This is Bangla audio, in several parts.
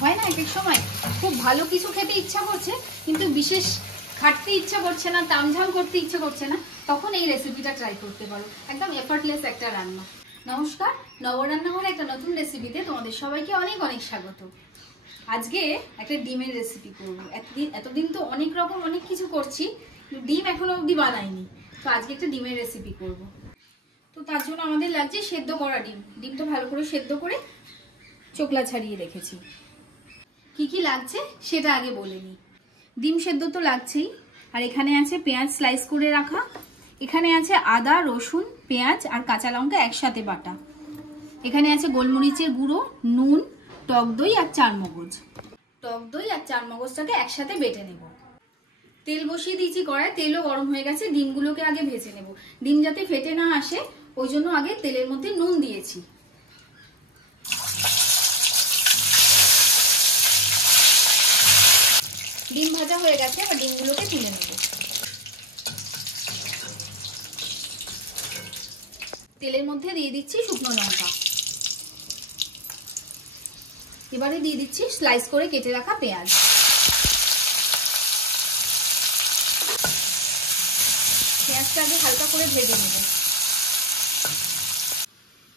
হয় না, এক এক সময় খুব ভালো কিছু খেতে ইচ্ছা করছে কিন্তু বিশেষ খাটতে ইচ্ছা করছে না, তামঝাম করতে ইচ্ছা করছে না, তখন এই রেসিপিটা ট্রাই করতে পারো। একদম এফার্টলেস একটা রান্না। নমস্কার, নবরান্নাঘরে একটা নতুন রেসিপিতে তোমাদের সবাইকে অনেক অনেক স্বাগত। আজকে একটা ডিমের রেসিপি করবো। এতদিন তো অনেক রকম অনেক কিছু করছি, ডিম এখনো অবধি বানাইনি। তো আজকে একটা ডিমের রেসিপি করব। তো তার জন্য আমাদের লাগছে সেদ্ধ করা ডিম। ডিমটা ভালো করে সেদ্ধ করে চোকলা ছাড়িয়ে রেখেছি। কি কি লাগছে সেটা আগে বলে নিই। ডিম সেদ্ধ তো লাগছেই, আর এখানে আছে পেঁয়াজ স্লাইস করে রাখা, এখানে আছে আদা রসুন পেঁয়াজ আর কাঁচা লঙ্কা একসাথে বাটা, এখানে আছে গোলমরিচের গুঁড়ো, নুন, টক দই আর চারমগজ। টক দই আর চারমগজটাকে একসাথে বেটে নেব। তেল বসিয়ে দিয়েছি কড়ায়, তেলও গরম হয়ে গেছে। ডিমগুলোকে আগে ভেজে নেব। ডিম যাতে ফেটে না আসে ওই জন্য আগে তেলের মধ্যে নুন দিয়েছি। ডিম ভাজা হয়ে গেছে, এবার ডিমগুলোকে তুলে নেব। তেলের মধ্যে দিয়ে দিচ্ছি শুকনো লঙ্কা, এবারে দিয়ে দিচ্ছি স্লাইস করে কেটে রাখা পেঁয়াজ। পেঁয়াজটা আগে হালকা করে ভেজে নেব।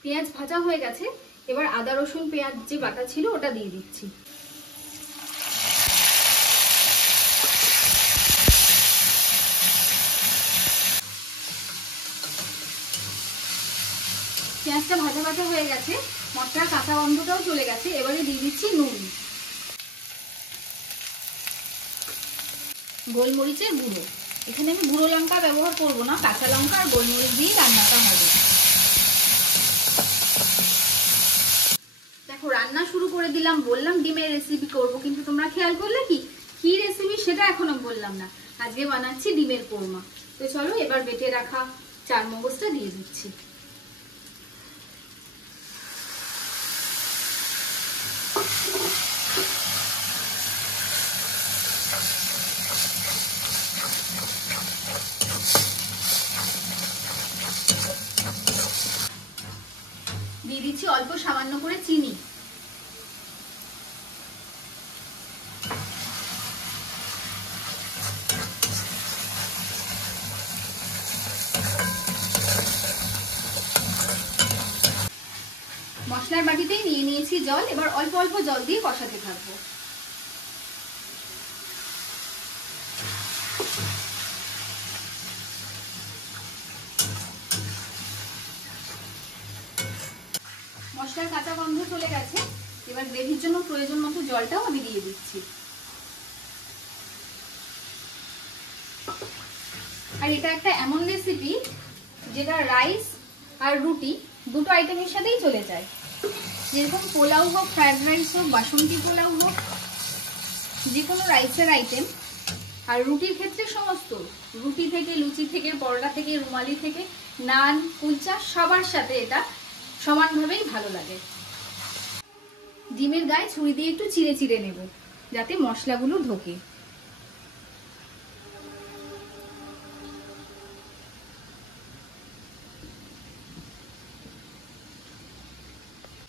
পেঁয়াজ ভাজা হয়ে গেছে, এবার আদা রসুন পেঁয়াজ যে বাটা ছিল ওটা দিয়ে দিচ্ছি। পেঁয়াজটা ভাজা ভাজা হয়ে গেছে, মশলার কাঁচা গন্ধটাও চলে গেছে। এবারে দিয়ে দিচ্ছি নুন, গোলমরিচের গুঁড়ো। এখানে আমি গুঁড়ো লঙ্কা ব্যবহার করব না, কাঁচা লঙ্কা আর গোলমরিচ দিয়ে রান্নাটা হবে। দেখো রান্না শুরু করে দিলাম, বললাম ডিমের রেসিপি করব, কিন্তু তোমরা খেয়াল করলে কি রেসিপি সেটা এখনো বললাম না। আজকে বানাচ্ছি ডিমের কোরমা। তো চলো এবার বেটে রাখা চারমগজটা দিয়ে দিচ্ছি। দিয়ে দিচ্ছি অল্প সামান্য করে চিনি। মশলার বাটিতেই নিয়ে নিয়েছি জল, এবার অল্প অল্প জল দিয়ে কষাতে থাকবো। মশলার কাঁচা গন্ধ চলে গেছে, এবার গ্রেভির জন্য প্রয়োজন মতো জলটাও আমি দিয়ে দিচ্ছি। আর এটা একটা এমন রেসিপি যেটা রাইস আর রুটি দুটো আইটেমের সাথেই চলে যায়। যেরকম পোলাও হোক, ফ্রাইড রাইস হোক, বাসন্তী পোলাও হোক, যে কোনো রাইসের আইটেম। আর রুটির ক্ষেত্রে সমস্ত রুটি থেকে, লুচি থেকে, পরোটা থেকে, রুমালি থেকে, নান, কুলচা সবার সাথে এটা সমানভাবেই ভালো লাগে। ডিমের গায়ে ছুরি দিয়ে একটু চিড়ে চিড়ে নেব যাতে মশলাগুলো ঢোকে।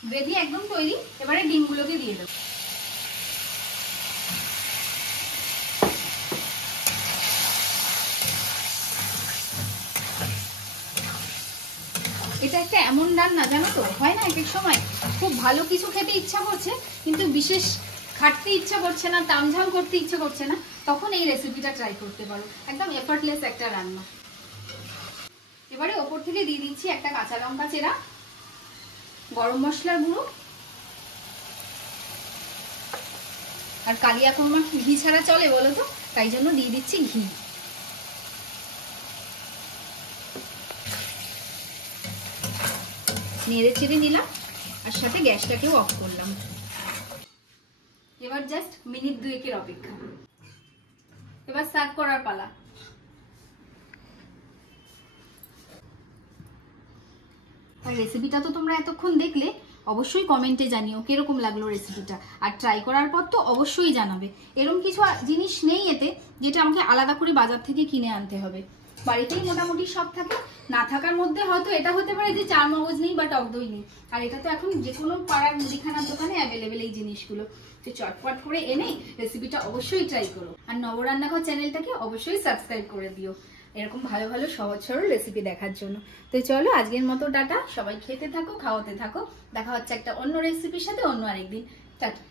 গ্রেভি একদম তৈরি, এবারে ডিমগুলোকে দিয়ে দেব। এটা একটা এমন রান্না, জানো তো, হয় না এক এক সময় খুব ভালো কিছু খেতে ইচ্ছা করছে কিন্তু বিশেষ খাটতে ইচ্ছা করছে না, তামঝাম করতে ইচ্ছা করছে না, তখন এই রেসিপিটা ট্রাই করতে পারো। একদম এফার্টলেস একটা রান্না। এবারে ওপর থেকে দিয়ে দিচ্ছি একটা কাঁচা লঙ্কা চেরা, গরম মশলার গুঁড়ো, আর কালিয়া কোরমা ঘি ছাড়া চলে বলো তো, তাই জন্য দিয়ে দিচ্ছি ঘি। নেড়ে চেড়ে নিলাম, আর সাথে গ্যাসটাকেও অফ করলাম। এবার জাস্ট মিনিট দুয়েকের অপেক্ষা। এবার সার্ভ করার পালা। আর রেসিপিটা তো তোমরা এতক্ষণ দেখলে, অবশ্যই কমেন্টে জানিও কিরকম লাগলো রেসিপিটা। আর ট্রাই করার পর তো অবশ্যই জানাবে। এরকম কিছু জিনিস নেই এতে যেটা আমাকে আলাদা করে বাজার থেকে কিনে আনতে হবে। বাড়িতেই মোটামুটি সব থাকে, না থাকার মধ্যে হয়তো এটা হতে পারে যে চার মগজ নেই বা টক দই নেই, আর এটা তো এখন যে কোনো পাড়ার মুদিখানার দোকানে অ্যাভেলেবেল এই জিনিসগুলো। তো চটপট করে এনে রেসিপিটা অবশ্যই ট্রাই করো, আর নবরান্নাঘর চ্যানেলটাকে অবশ্যই সাবস্ক্রাইব করে দিও এরকম ভালো ভালো সহজ সরল রেসিপি দেখার জন্য। তো চলো আজকের মতো টাটা, সবাই খেতে থাকো, খাওয়াতে থাকো, দেখা হচ্ছে একটা অন্য রেসিপির সাথে অন্য আরেকদিন। টাটা।